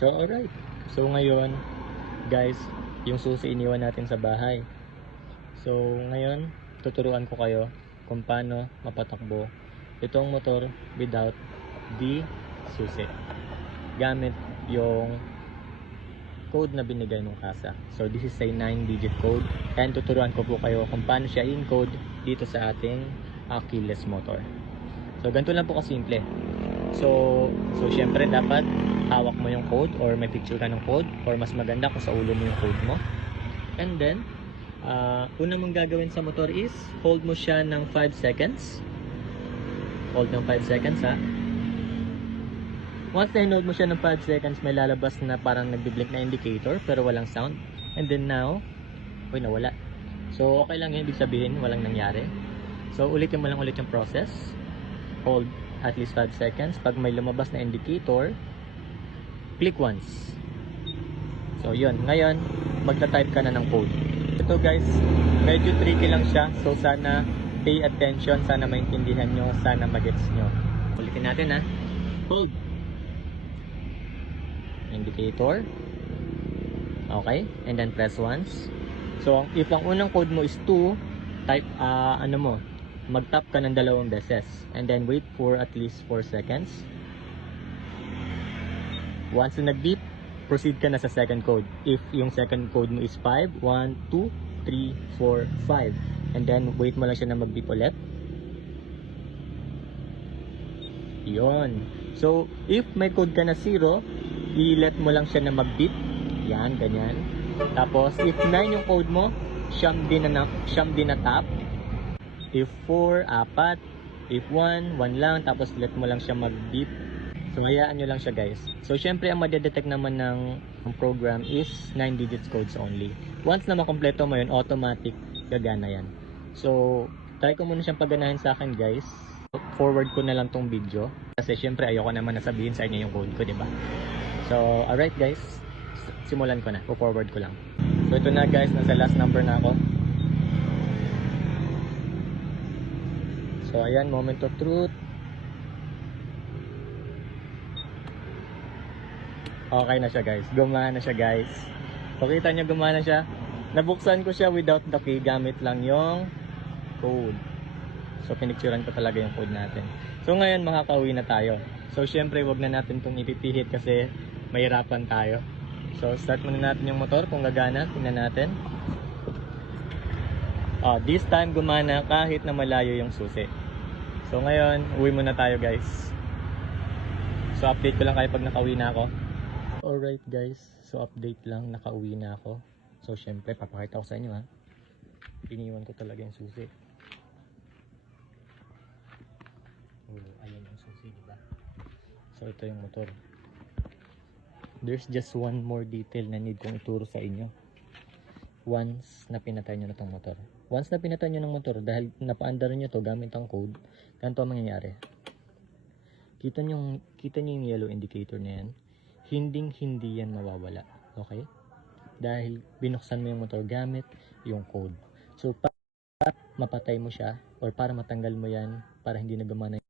So alright, so ngayon guys, yung susi iniwan natin sa bahay. So ngayon, tuturuan ko kayo kung paano mapatakbo itong motor without the susi, gamit yung code na binigay ng kasa. So this is a 9-digit code, and tuturuan ko po kayo kung paano siya in-code dito sa ating keyless motor. So ganito lang po kasimple. So syempre dapat hawak mo yung code or may picture ka ng code, or mas maganda kung sa ulo mo yung code mo. And then una mong gagawin sa motor is hold mo siya ng 5 seconds. Hold ng 5 seconds ha. Once na hold mo siya ng 5 seconds, may lalabas na parang nagbi-blink na indicator pero walang sound. And then now, nawala. So okay lang yun, ibig sabihin walang nangyari. So ulitin mo lang ulit yung process. Hold at least 5 seconds. Pag may lumabas na indicator, click once. So yun, ngayon magta-type ka na ng code. Ito guys, medyo tricky lang siya, so sana pay attention, sana maintindihan nyo, sana magets nyo. Ulitin natin ha. Hold indicator, okay, and then press once. So if ang unang code mo is 2, type mag-tap ka ng 2 beses, and then wait for at least 4 seconds. Once na nag-beep, proceed ka na sa second code. If yung second code mo is 5, 1, 2, 3, 4, 5, and then wait mo lang siya na mag-beep ulit. Yun. So if may code ka na 0, i-let mo lang siya na mag-beep. Yan, ganyan. Tapos if 9 yung code mo, siyam din na tap. If 4, 4. If 1, 1 lang. Tapos let mo lang siya mag-beep. So hayaan nyo lang siya guys. So syempre ang madedetect naman ng program is 9 digits codes only. Once na makompleto mo yun, automatic gagana yan. So try ko muna siyang pagganahin sa akin guys. Forward ko na lang tong video kasi syempre ayoko naman nasabihin sa inyo yung code ko, diba? So alright guys, simulan ko na. Forward ko lang. So ito na guys, nasa last number na ako. So ayan, moment of truth. Okay na siya guys, gumana siya guys. So kita nyo, gumana siya. Nabuksan ko siya without the key, gamit lang yung code. So pinicturean ko talaga yung code natin. So ngayon makakauwi na tayo. So syempre wag na natin itong ipipihit kasi mahirapan tayo. So start muna natin yung motor kung gagana, tingnan natin. This time gumana kahit na malayo yung susi. So ngayon, uwi muna tayo guys. So update ko lang kayo pag nakauwi na ako. Alright guys, so update lang, nakauwi na ako. So syempre papakita ko sa inyo ha. Iniwan ko talaga yung susi. Ayan yung susi, diba? So ito yung motor. There's just one more detail na need kong ituro sa inyo. Once na pinatay nyo na tong motor. Once na pinatay nyo ng motor, dahil napaandar nyo to gamit ang code, ganito ang mangyayari. Kita nyo yung yellow indicator na yan. Hindi yan mawawala. Okay? Dahil binuksan mo yung motor gamit yung code. So para mapatay mo siya, or para matanggal mo yan, para hindi na gumana